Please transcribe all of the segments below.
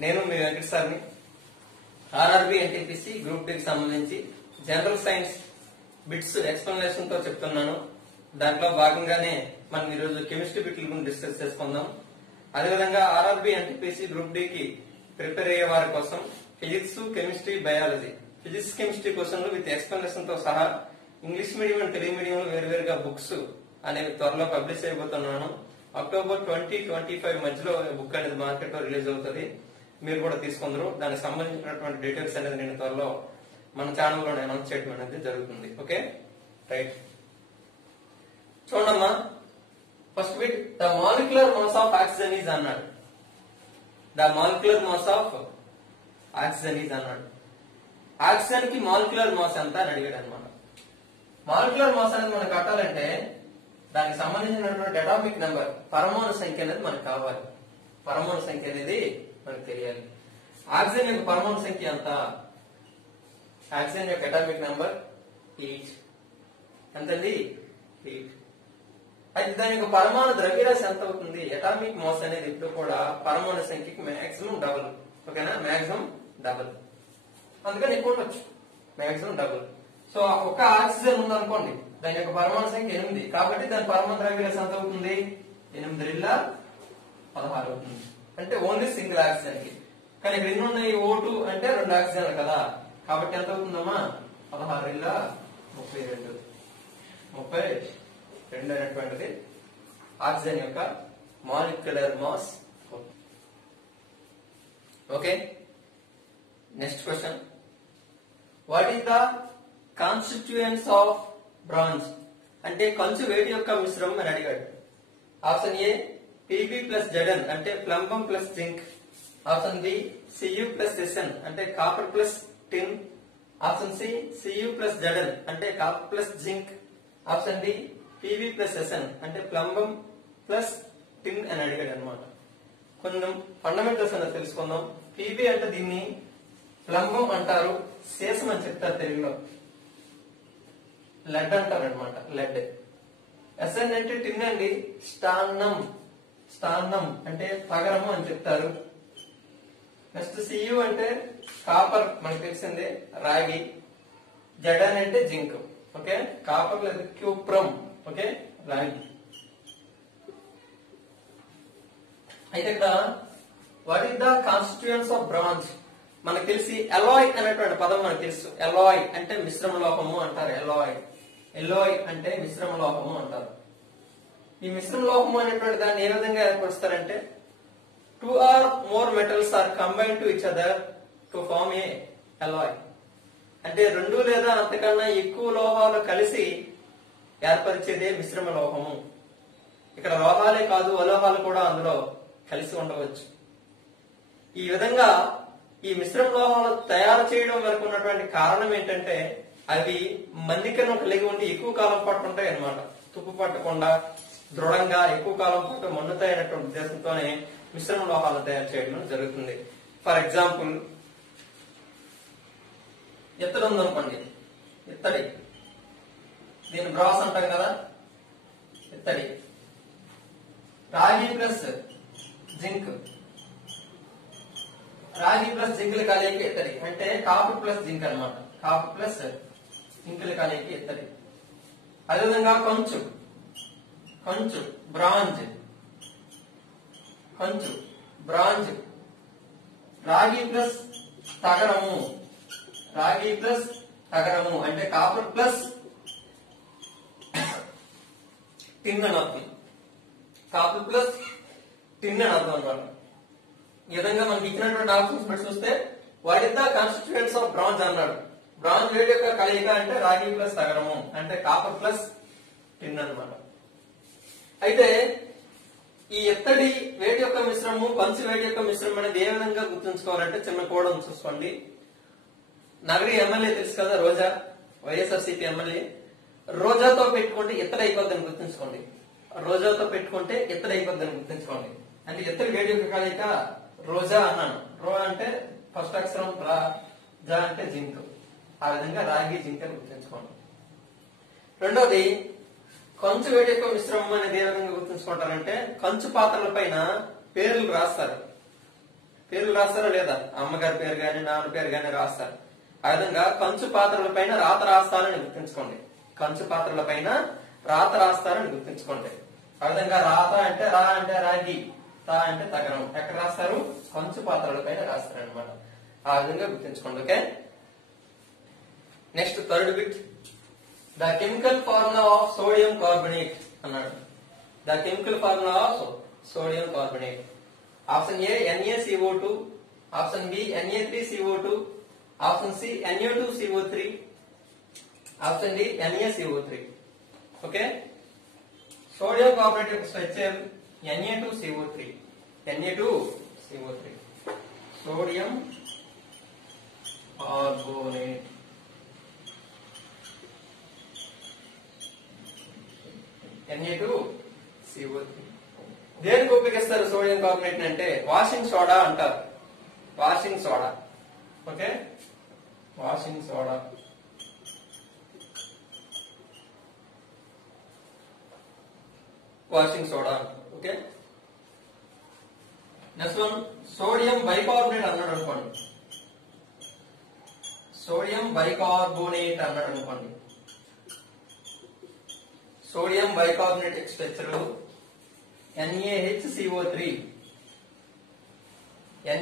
నేను మీ వెంకట సార్ని RRB NTPC group D కి సంబంధించి జనరల్ సైన్స్ బిట్స్ ఎక్స్ప్లెనేషన్ తో చెప్తున్నాను. దాంట్లో భాగంగానే మనం ఈరోజు కెమిస్ట్రీ బిట్ల గురించి డిస్కస్ చేసుకుందాం. అదేవిధంగా ఆర్ఆర్బి ఎన్టీపీసీ గ్రూప్ డి కి ప్రిపేర్ అయ్యే వారి కోసం physics, chemistry, biology, physics, chemistry క్వశ్చన్లు విత్ ఎక్స్ప్లెనేషన్ తో సహా English medium and Telugu medium వేరువేరుగా బుక్స్ అనేవి త్వరలో పబ్లిష్ అయిపోతున్నాను. అక్టోబర్ 2025 మధ్యలో బుక్ అనేది మార్కెట్ లో రిలీజ్ అవుతుంది. మీరు కూడా తీసుకుందరు. దానికి సంబంధించినటువంటి డీటెయిల్స్ అనేది నేను త్వరలో మన ఛానల్ లో అనౌన్స్ చేయడం అనేది జరుగుతుంది. Okay, right. చూడమ్మా, first bit, the molecular mass of oxygen is అన్నాడు. The molecular mass of oxygen is అన్నాడు. ఆక్సిజన్ కి మాలిక్యులర్ మాస్ ఎంత అని అడిగాడు అనమాట. మాలిక్యులర్ మాస్ అనేది మనకు కట్టాలంటే దానికి సంబంధించినటువంటి అటామిక్ నెంబర్, పరమాణు సంఖ్య అనేది మనకు కావాలి. పరమాణు సంఖ్య అనేది మనకు తెలియాలి. ఆక్సిజన్ యొక్క పరమాణు సంఖ్య ఎంత? ఆక్సిజన్ యొక్క అటామిక్ నెంబర్ 8. ఎంతండి? 8. అయితే దాని యొక్క పరమాణు ద్రవ్యరాశి ఎంత అవుతుంది? అటామిక్ మాస్ అనేది ఇప్పుడు కూడా పరమాణు సంఖ్యకి మాక్సిమం డబుల్. ఓకేనా? Maximum double. అందుకని ఎక్కువ ఉండొచ్చు, మాక్సిమం డబుల్. సో ఒక ఆక్సిజన్ ఉందనుకోండి, దాని యొక్క పరమాణు సంఖ్య 8. కాబట్టి దాని పరమాణు ద్రవ్యరాశి ఎంత అవుతుంది? 8 అవుతుంది. అంటే ఓన్లీ సింగిల్ ఆక్సిజన్ కి. కానీ ఇక్కడ ఎన్ని ఉన్నాయి? O2 అంటే 2 ఆక్సిజన్లు కదా. కాబట్టి ఎంత అవుతుందమ్మా? 16 32 అనేటువంటిది ఆక్సిజన్ యొక్క molecular mass. Okay, next question. What is the constituents of bronze? అంటే కంచు వేడి యొక్క మిశ్రమం అని అడిగాడు. Option A Pb plus Zn అంటే plumbum plus zinc. Option B Cu plus Sn అంటే copper plus tin. Option C Cu plus Zn అంటే copper plus zinc. Option D Pb plus Sn అంటే ప్లంబం ప్లస్ టిన్ అని అడిగాడు అనమాట. కొంచెం fundamentals అనేది తెలుసుకుందాం. Pb అంటే దీన్ని ప్లంబం అంటారు, శేషం అని చెప్తారు తెలుగులో. లెడ్ అంటారు అనమాట, లెడ్. Sn అంటే టిన్ అండి, స్టాన్నం. స్టాన్నం అంటే తగరము అని చెప్తారు. నెక్స్ట్ Cu అంటే కాపర్, మనకు తెలిసిందే, రాగి. Zn అంటే జింక్. ఓకే, కాపర్ లేదా క్యూప్రమ్. ఓకే, రాగి. అయితే ఇక్కడ what is the constituents of bronze? మనకు తెలిసి అలాయ్ అనేటువంటి పదం మనకు తెలుసు. అలాయ్ అంటే మిశ్రమ లోహము అంటారు. ఎలాయ్ అంటే మిశ్రమ లోహము అంటారు. ఈ మిశ్రమ లోహము అనేటువంటి దాన్ని ఏ విధంగా ఏర్పరుస్తారంటే 2 or more metals are combined to each other to form a alloy. అంటే 2 లేదా అంతకన్నా ఎక్కువ లోహాలు కలిసి ఏర్పరిచేదే మిశ్రమ లోహము. ఇక్కడ లోహాలే కాదు, అలోహాలు కూడా అందులో కలిసి ఉండవచ్చు. ఈ విధంగా ఈ మిశ్రమ లోహాలు తయారు చేయడం వరకు ఉన్నటువంటి కారణం ఏంటంటే అవి మన్నికను కలిగి ఉండి ఎక్కువ కాలం పాటు ఉంటాయి అన్నమాట. తుప్పు పట్టకుండా దృఢంగా ఎక్కువ కాలం పాటు మన్నుతాయనేటువంటి ఉద్దేశంతోనే మిశ్రమ లోహాలను తయారు చేయడం జరుగుతుంది. ఫర్ ఎగ్జాంపుల్, ఇత్తడి ఉందనుకోండి. ఇత్తడి, దీని బ్రాస్ అంటాం కదా, ఇత్తడి. రాగి ప్లస్ జింక్, రాగి ప్లస్ జింకుల కలయిక ఇత్తడి. అంటే కాపర్ ప్లస్ జింక్ అనమాట. కాపర్ ప్లస్ జింకుల కలయిక ఇత్తడి. అదేవిధంగా కంచు, బ్రాంజ్. రాగి ప్లస్ తగరము, అంటే కాపర్ ప్లస్ టిన్ అని అర్థం. కాపర్ ప్లస్ టిన్ అని అర్థం అన్నమాట. ఈ విధంగా మనకి ఇచ్చినటువంటి ఆప్షన్స్ పెట్టి చూస్తే what is the constituents of bronze అన్నాడు. బ్రాంజ్ వేడి యొక్క కలయిక అంటే రాగి ప్లస్ తగరము అంటే కాపర్ ప్లస్ టిన్ అన్నమాట. అయితే ఈ ఇత్తడి వేడి యొక్క మిశ్రమము, కంచు వేడి యొక్క మిశ్రమం అనేది ఏ విధంగా గుర్తుంచుకోవాలంటే చిన్న కోడ్ చూసుకోండి. నగరి ఎమ్మెల్యే తెలుసు కదా, రోజా, వైఎస్ఆర్సీపీ ఎమ్మెల్యే. రోజాతో పెట్టుకుంటే ఇత్తడి అయిపోద్దని గుర్తుంచుకోండి. రోజాతో పెట్టుకుంటే ఇత్తడి అయిపోద్దని గుర్తుంచుకోండి. అంటే ఇత్తడి వేడి యొక్క కలయిక రోజా అన్నాను. రో అంటే ఫస్ట్ అక్షరం, రా, జా అంటే జింక్. ఆ విధంగా రాగి, జింక్ అని గుర్తుంచుకోండి. రెండోది, కంచు వేడి యొక్క మిశ్రమం అనేది ఏ విధంగా గుర్తుంచుకుంటారంటే కంచు పాత్రల పైన పేర్లు రాస్తారు. పేర్లు రాస్తారా లేదా? అమ్మగారి పేరు గాని నాన్న పేరు గాని రాస్తారు. ఆ విధంగా కంచు పాత్రల పైన రాత రాస్తారని గుర్తుంచుకోండి. కంచు పాత్రల పైన రాత రాస్తారని గుర్తుంచుకోండి. ఆ విధంగా రాత అంటే రా అంటే రాగి, తా అంటే తగరం. ఎక్కడ రాస్తారు? కంచు పాత్రల పైన రాస్తారు అనమాట. ఆ విధంగా గుర్తుంచుకోండి. Okay. Next third bit, the chemical formula of sodium carbonate అన్నాడు. The chemical formula of sodium carbonate. Option A NaCO2, option B Na3CO2, option C Na2CO3, option D NaCO3. Okay. Sodium carbonate యొక్క structure Na2CO3. Na2CO3 sodium carbonate. Na2CO3 దేనికి ఉపయోగిస్తారు sodium carbonate అంటే? Washing soda అంటారు. Washing soda. Okay. Washing soda. Washing soda. Okay. Next one, sodium bicarbonate అన్నాడు అనుకోండి. Sodium bicarbonate అన్నాడు అనుకోండి. Sodium bicarbonate structure NaHCO3.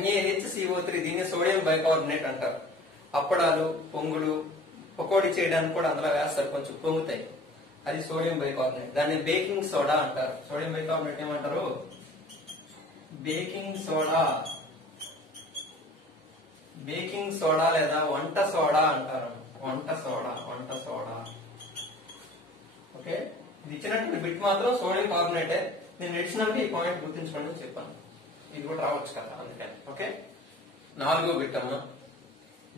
NaHCO3 దీన్ని సోడియం బైకార్బోనేట్ అంటారు. అప్పడాలు, పొంగులు, పకోడీ చేయడానికి కూడా అందులో వేస్తారు, కొంచెం పొంగుతాయి. అది సోడియం బైకార్బోనేట్. దాన్ని బేకింగ్ సోడా అంటారు. సోడియం బైకార్బోనేట్ ఏమంటారు? Baking soda. బేకింగ్ సోడా లేదా వంట సోడా అంటారు. వంట సోడా. వంట సోడా. ఓకే. ఇది ఇచ్చినటువంటి బిట్ మాత్రం సోడియం కార్బోనేటే. నేను అడిషనల్ గా ఈ పాయింట్ గుర్తుంచుకోండి చెప్పాను. ఇది కూడా రావచ్చు కదా, అందుకని. ఓకే. నాలుగో బిట్ అమ్మా.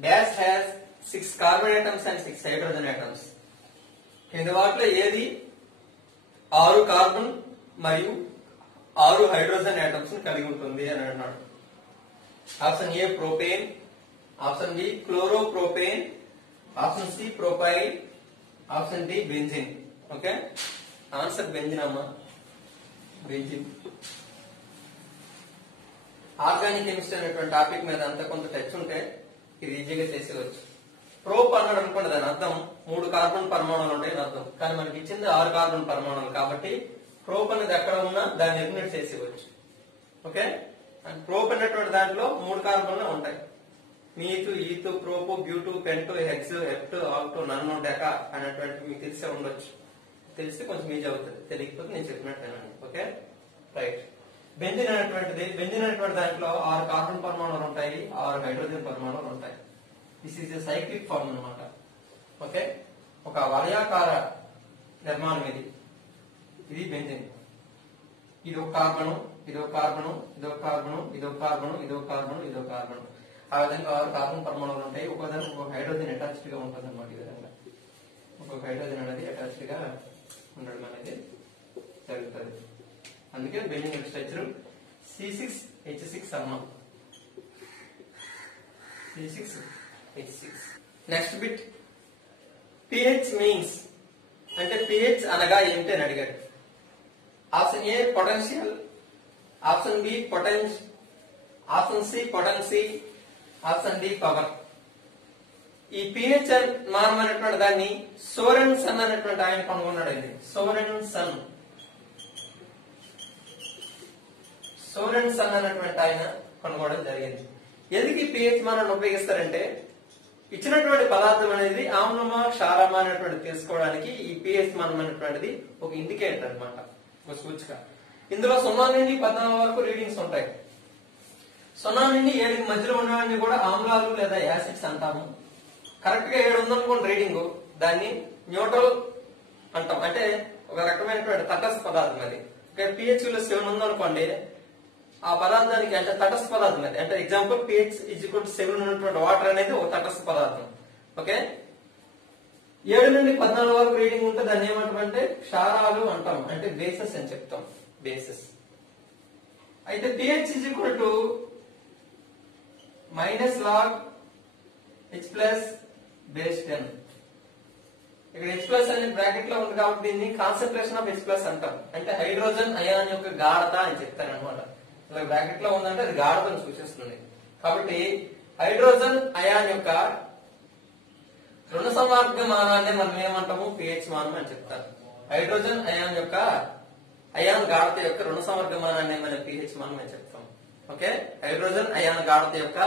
Dash has 6 carbon items and 6 hydrogen items. కింది వాటిలో ఏది 6 కార్బన్ మరియు 6 హైడ్రోజన్ ఐటమ్స్ కలిగి ఉంటుంది అని అన్నాడు. Option A propane, option B chloropropane, option C propyl, option D benzene. Okay. Answer benzene అమ్మా. బెంజిన్. ఆర్గానిక్ కెమిస్ట్రీ అనేటువంటి టాపిక్ మీద అంత కొంత టచ్ ఉంటే ఇది ఈజీగా చేసేవచ్చు. ప్రోప్ అన్నాడు అనుకోండి, దాని అర్థం 3 కార్బన్ పరమాణువులు ఉంటాయి అర్థం. కానీ మనకి ఇచ్చింది 6 కార్బన్ పరమాణువులు కాబట్టి ప్రోప్ అనేది ఎక్కడ ఉన్నా దాన్ని ఎలిమినేట్ చేసేవచ్చు. ఓకే. ప్రోప్ అనేటువంటి దాంట్లో 3 కార్బన్లు ఉంటాయి. మీతు, ఈతు, ప్రోపు, బ్యూటు, పెంటు, హెక్స్, హెప్టు, ఆక్టు, నన్ను, డెకా అనేటువంటి మీకు తెలిసే ఉండొచ్చు. తెలిస్తే కొంచెం ఈజీ అవుతుంది, తెలియకపోతే నేను చెప్పినట్టేనండి. ఓకే. రైట్. బెంజిన్ అనేటువంటి దాంట్లో 6 కార్బన్ పరమాణువులు ఉంటాయి, 6 హైడ్రోజన్ పరమాణువులు ఉంటాయి. This is a cyclic form అనమాట. ఓకే. ఒక వలయాకార నిర్మాణం ఇది. ఇది బెంజిన్. ఇది ఒక కార్బను, ఇది ఒక కార్బను, ఇది ఒక కార్బను, ఇది ఒక కార్బను, ఇది ఒక కార్బను, ఇది ఒక కార్బను. ఆ విధంగా 6 కార్బన్ పరమాణువులు ఉంటాయి. ఒక్కొక్కదానికి ఒక హైడ్రోజన్ అటాచ్డ్ గా ఉంటుంది అనమాట. ఈ విధంగా ఒక్కొక్క హైడ్రోజన్ అనేది అటాచ్డ్ గా ఉండడం అనేది జరుగుతుంది. అందుకే బెంజిన్ స్ట్రక్చర్ C6H6 అమ్మా. C6H6. Next bit, pH means అంటే pH అనగా ఏమిటి అని అడిగాడు. Option A potential, option B potence, option C potency, option D power. ఈ pH నార్మ్ అనేటువంటి దాన్ని సోరెన్సన్ అనేటువంటి ఆయన కనుగొన్నాడు. సోరెన్సన్ అనేటువంటి ఆయన కనుగొనడం జరిగింది. ఎందుకు ఈ pH మానాన్ని ఉపయోగిస్తారంటే ఇచ్చినటువంటి పదార్థం అనేది ఆమ్లమా క్షారమా అనేటువంటి తెలుసుకోవడానికి ఈ pH మానం అనేటువంటిది ఒక ఇండికేటర్ అన్నమాట, ఒక సూచిక. ఇందులో 0 నుండి 14 వరకు రీడింగ్స్ ఉంటాయి. 0 నుండి 7 మధ్యలో ఉన్నవాడిని కూడా ఆమ్లాలు లేదా యాసిడ్స్ అంటాము. కరెక్ట్ గా 7 ఉందనుకోండి రీడింగ్, దాన్ని న్యూట్రల్ అంటాం. అంటే ఒక రకమైనటువంటి తటస్థ పదార్థం అది. pH లో 7 ఉందనుకోండి, ఆ పదార్థానికి అంటే తటస్థ పదార్థం అది. అంటే ఎగ్జాంపుల్ pH = 7 ఉన్నటువంటి వాటర్ అనేది ఒక తటస్థ పదార్థం. ఓకే. 7 నుండి 14 వరకు రీడింగ్ ఉంటే దాన్ని ఏమంటామంటే క్షారాలు అంటాం, అంటే బేసెస్ అని చెప్తాం, బేసెస్. అయితే pH = -log H+ base 10. ఇక్కడ H+ అనేది బ్రాకెట్ లో ఉంది కాబట్టి దీన్ని కాన్సన్ట్రేషన్ ఆఫ్ H+ అంటాం. అంటే హైడ్రోజన్ అయాన్ యొక్క గాఢత అని చెప్తారు అనమాట. ఇలా బ్రాకెట్ లో ఉందంటే అది గాఢతను సూచిస్తుంది. కాబట్టి హైడ్రోజన్ అయాన్ యొక్క రుణ సమవర్గమానాన్ని మనం ఏమంటాము? pH మానం అని చెప్తారు. హైడ్రోజన్ అయాన్ యొక్క అయాన్ గాఢత యొక్క రుణ సమవర్గమానాన్ని మనం pH మానం అని చెప్తాం. ఓకే, హైడ్రోజన్ అయాన్ గాఢత యొక్క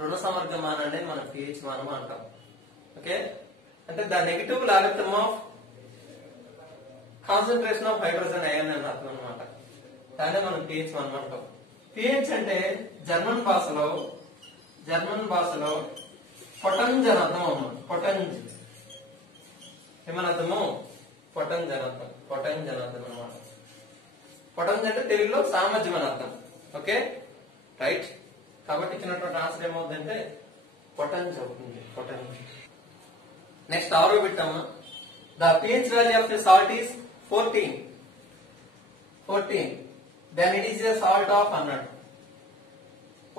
రుణ సమవర్గమానాన్ని మనం pH మానం అంటాం. ఓకే, అంటే the negative logarithm of concentration of hydrogen ion అని అర్థం అనమాట. దాన్ని మనం pH మానం అంటాం. pH అంటే జర్మన్ భాషలో పొటంజ్ అని అర్థం అన్నమాట. పొటంజ్ ఏమని అర్థము? పొటంజ్ అని అర్థం. పొటంజ్ అని అర్థం అనమాట. పొటంజ్ అంటే తెలుగులో సామర్థ్యం అని అర్థం. Okay, right. కాబట్టి ఇచ్చినటువంటి ఆన్సర్ ఏమవుతుందంటే పొటంజ్ అవుతుంది. పొటంజ్. నెక్స్ట్ 6వ బిట్టమ్మా. The pH value of the salt is 14. Then it is a salt of అన్నాడు.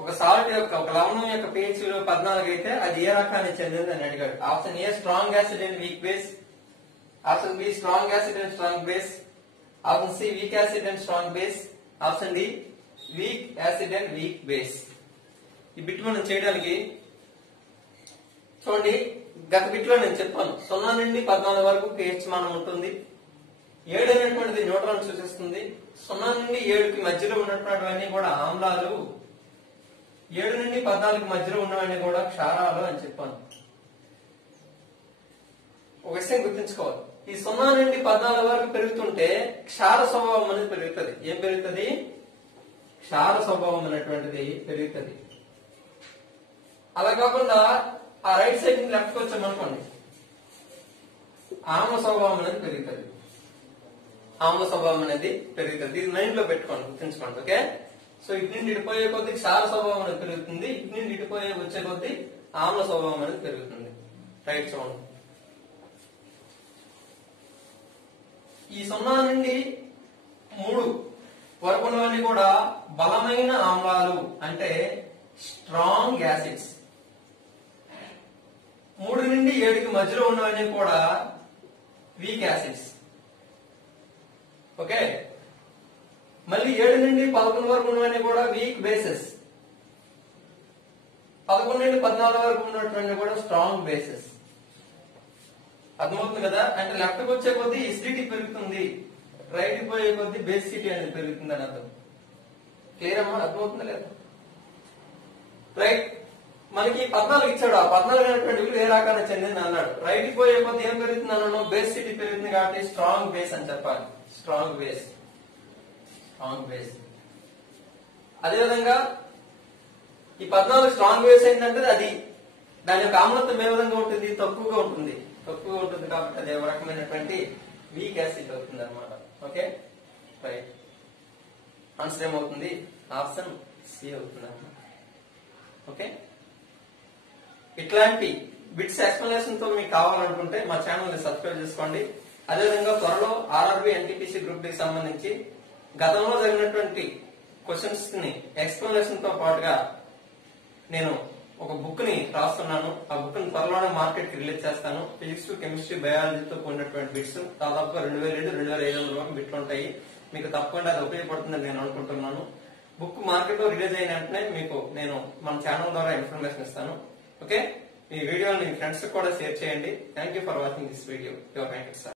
ఒక సాల్ట్ యొక్క ఒక లవణం యొక్క pH విలువ 14 అయితే అది ఏ రకానికి చెందింది అని అడిగాడు. Option A strong acid and weak base, option B strong acid and strong base, option C weak acid and strong base, option D weak acid and weak base. ఈ బిట్ మనం చేయడానికి చూడండి, గత బిట్ లో నేను చెప్పాను 0 నుండి 14 వరకు pH మానం ఉంటుంది. 7 అనేటువంటిది న్యూట్రాన్ సూచిస్తుంది. 0 నుండి 7కి మధ్యలో ఉన్నటువంటివన్నీ కూడా ఆమ్లాలు, 7 నుండి 14 మధ్యలో ఉన్నవన్నీ కూడా క్షారాలు అని చెప్పాను. ఒక విషయం గుర్తుంచుకోవాలి, ఈ 0 నుండి 14 వరకు పెరుగుతుంటే క్షార స్వభావం అనేది పెరుగుతుంది. ఏం పెరుగుతుంది? క్షార స్వభావం అనేటువంటిది పెరుగుతుంది. అలా కాకుండా ఆ రైట్ సైడ్ నుంచి లెఫ్ట్ వచ్చామనుకోండి, ఆమ్ల స్వభావం అనేది పెరుగుతుంది. ఆమ్ల స్వభావం అనేది పెరుగుతుంది. ఇది మైండ్ లో పెట్టుకోండి, గుర్తుంచుకోండి. ఓకే, సో ఇటు నుండి ఇటుపోయే కొద్ది క్షార స్వభావం అనేది పెరుగుతుంది, ఇటు నుండి ఇటుపోయే వచ్చే కొద్ది ఆమ్ల స్వభావం అనేది పెరుగుతుంది. రైట్, చూడండి. ఈ 0 నుండి 3 వరకు ఉన్నవన్నీ కూడా బలమైన ఆమ్లాలు, అంటే స్ట్రాంగ్ యాసిడ్స్. 3 నుండి 7కి మధ్యలో ఉన్నవన్నీ కూడా వీక్ యాసిడ్స్. ఓకే, మళ్ళీ 7 నుండి 11 వరకు ఉన్నవన్నీ కూడా వీక్ బేసెస్. 11 నుండి 14 వరకు ఉన్నటువంటి కూడా స్ట్రాంగ్ బేసెస్. అర్థమవుతుంది కదా? అంటే లెఫ్ట్ కి వచ్చే కొద్దీ ఎసిడిటీ పెరుగుతుంది, రైట్ కి పోయే కొద్దీ బేసిసిటీ అనేది పెరుగుతుంది అని అర్థం. క్లియర్ అమ్మా? అర్థమవుతుందా లేదా? రైట్. మనకి 14 ఇచ్చాడు. ఆ 14 అనేటువంటి విలువ ఏ రకానికి చెందింది అన్నాడు. రైట్ కి పోయే కొద్దీ ఏం పెరుగుతుంది అన్నాను? బేసిసిటీ పెరుగుతుంది. కాబట్టి స్ట్రాంగ్ బేస్ అని చెప్పాలి. Strong base. అదేవిధంగా ఈ 14 స్ట్రాంగ్ బేస్ ఏంటంటే అది దాని యొక్క ఆమ్లత్వం ఏ విధంగా ఉంటుంది? తక్కువగా ఉంటుంది కాబట్టి అది ఏ రకమైనటువంటి వీక్ యాసిడ్ అవుతుంది అనమాట. Okay, right. ఆన్సర్ ఏమవుతుంది? ఆప్షన్ సి అవుతుంది అన్నమాట. ఓకే, ఇట్లాంటి బిట్స్ ఎక్స్ప్లెనేషన్ తో మీకు కావాలనుకుంటే మా ఛానల్ ని సబ్స్క్రైబ్ చేసుకోండి. అదేవిధంగా త్వరలో ఆర్ఆర్బి ఎన్టీపీసీ గ్రూప్ కి సంబంధించి గతంలో జరిగినటువంటి క్వశ్చన్స్ ని ఎక్స్ప్లెనేషన్ తో పాటుగా నేను ఒక బుక్ ని రాస్తున్నాను. ఆ బుక్ ని త్వరలోనే మార్కెట్ కి రిలీజ్ చేస్తాను. ఫిజిక్స్, కెమిస్ట్రీ, బయాలజీతో కూడినటువంటి బిట్స్ దాదాపుగా 2200-2500 వరకు బిట్లు ఉంటాయి. మీకు తప్పకుండా అది ఉపయోగపడుతుందని నేను అనుకుంటున్నాను. బుక్ మార్కెట్ లో రిలీజ్ అయిన వెంటనే మీకు నేను మన ఛానల్ ద్వారా ఇన్ఫర్మేషన్ ఇస్తాను. ఓకే, ఈ వీడియోని మీ ఫ్రెండ్స్ కూడా షేర్ చేయండి. Thank you for watching this video. Your Venkat sir.